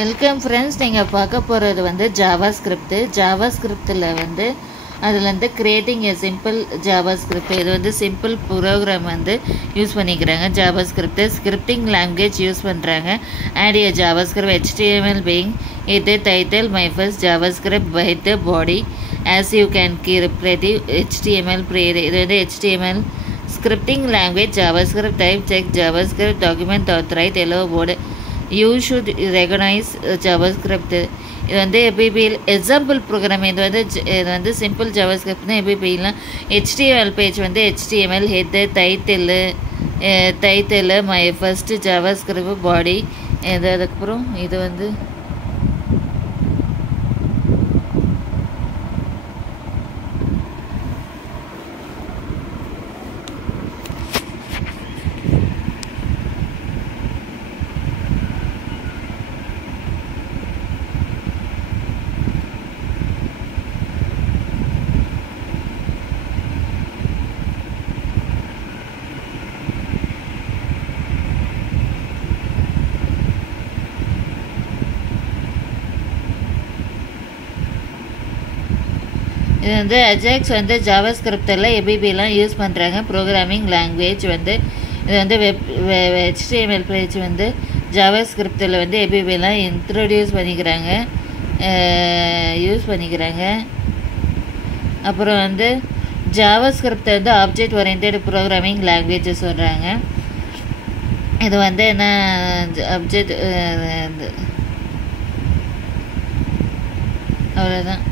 Welcome friends, நீங்கள் பார்க்க போகிறது வந்து ஜாவா ஸ்கிரிப்ட். ஜாவா ஸ்கிரிப்டில் வந்து அதில் வந்து creating a simple JavaScript. இது வந்து சிம்பிள் ப்ரோக்ராம் வந்து யூஸ் பண்ணிக்கிறாங்க. JavaScript scripting language use பண்ணுறாங்க. Add a JavaScript HTML being it the title my first JavaScript by the body as you can create HTML இது வந்து HTML scripting language JavaScript type check JavaScript document authorize yellow board you should recognize JavaScript. இது வந்து எப்படி example program. இது வந்து simple ஜாவாஸ்கிரிப்ட்னா எப்படி போயிடலாம். HTML page வந்து HTML head title my first JavaScript body. அதுக்கப்புறம் இது வந்து இது வந்து அஜாக்ஸ் வந்து ஜாவாஸ்கிரிப்டில் எபிபிலாம் யூஸ் பண்ணுறாங்க. ப்ரோக்ராமிங் லாங்குவேஜ் வந்து இது வந்து HTML பேஜ் வந்து ஜாவாஸ்கிரிப்டில் வந்து எபிபிலாம் இன்ட்ரோடியூஸ் பண்ணிக்கிறாங்க. அப்புறம் வந்து ஜாவாஸ்கிரிப்ட் வந்து ஆப்ஜெக்ட் ஓரியன்டட் ப்ரோக்ராமிங் லாங்குவேஜ் சொல்கிறாங்க. இது வந்து என்ன ஆப்ஜெக்ட் அவ்வளோதான்.